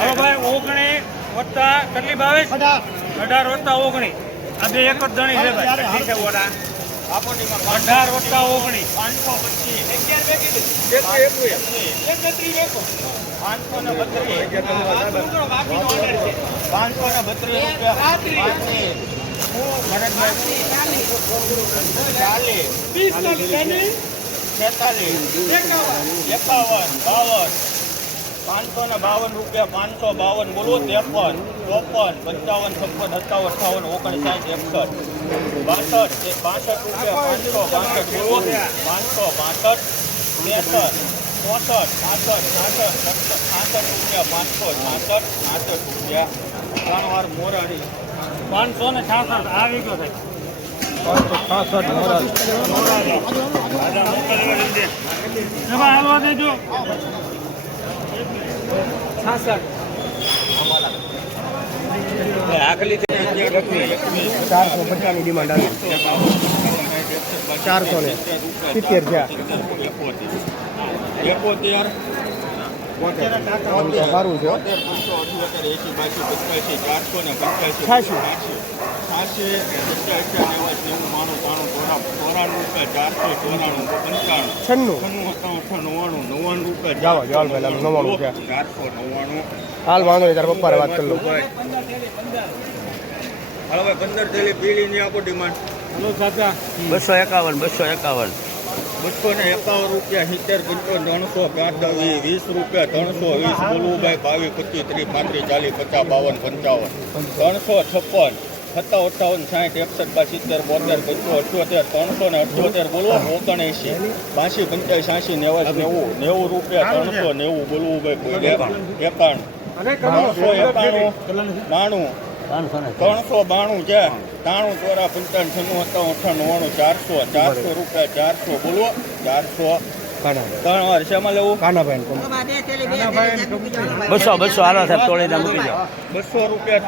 હવે ભાઈ ઓગણી વત્તા કેટલી બાવીસ? અઢાર. વત્તા ઓગણી. આ બે એક જ ધણી છે ભાઈ. અઢાર વત્તા ઓગણી. પાંચસો પચીસ. પાંચસો ને બત્રીસ. પાંચસો ને બત્રીસ રૂપિયા. ચાલીસ. છેતાલીસ. એકાવન બાવન. પાંચસો ને બાવન રૂપિયા પાંચસો બાવન બોલો ત્રેપન ચોપન પંચાવન છપ્પન સત્તાવન અઠાવન ઓગણસાઠ એકસઠ. બાસઠ એ બાસઠ રૂપિયા પાંચસો બાસઠ બોલો પાંચસો બાસઠ ત્રેસઠ ચોસઠ પાસઠ છાસઠ સત્તર રૂપિયા પાંચસો છાસઠ સાસઠ રૂપિયા. ત્રણ વાર મોરારી. પાંચસો ને છાસઠ આવી ગયો સાહેબ એમાં હાલવા દેજો. ચારસો પચાસની ડિમાન્ડ આવી. ચારસો ને સિત્તેર થયા એકોતેર સારું છે છન્નું. નવ્વાણું નવ્વાણું રૂપિયા જાઓ, ભાઈ, નવ્વાણું રૂપિયા. આઠસો નવ્વાણું. હાલ વાંધો નહીં તારા પપ્પાને વાત કરી. લઉં હવે પંદર થેલી પીલીની આપો ડિમાન્ડ હલો બસો એકાવન બસો એકાવન. બસો ને એકાવન રૂપિયા સિત્તેર પંચોતેર ત્રણસો પાંત્રીસ વીસ રૂપિયા ત્રણસો વીસ બોલવુભાઈ બાવીસ પચીસ ત્રીસ પાંત્રીસ ચાલીસ પચાસ બાવન પંચાવન. ત્રણસો છપ્પન. સત્તાવન અઠ્ઠાવન સાઠ એકસઠ બાર સિત્તેર બોતેર બસો અઠ્યોતેર ત્રણસો ને અઠ્યોતેર બોલવો ઓગણએંશી બાસી પંચાસ સાસી નેવાસ નેવું નેવું રૂપિયા ત્રણસો નેવું બોલવુભાઈ કોઈ. એકાણું. ત્રણસો એકાણું. બાણું. ત્રણસો બાણું છે. ત્રાણું ચોરા પંચાવન છન્નું સત્તાવન અઠાણું નવ્વાણું ચારસો ચારસો રૂપિયા ચારસો બોલવો ચારસો. ત્રણ વાર શેમાં લેવું? કાનાભાઈ બસો બસો આના સાહેબ તોડીને મૂકી જાઓ બસો રૂપિયા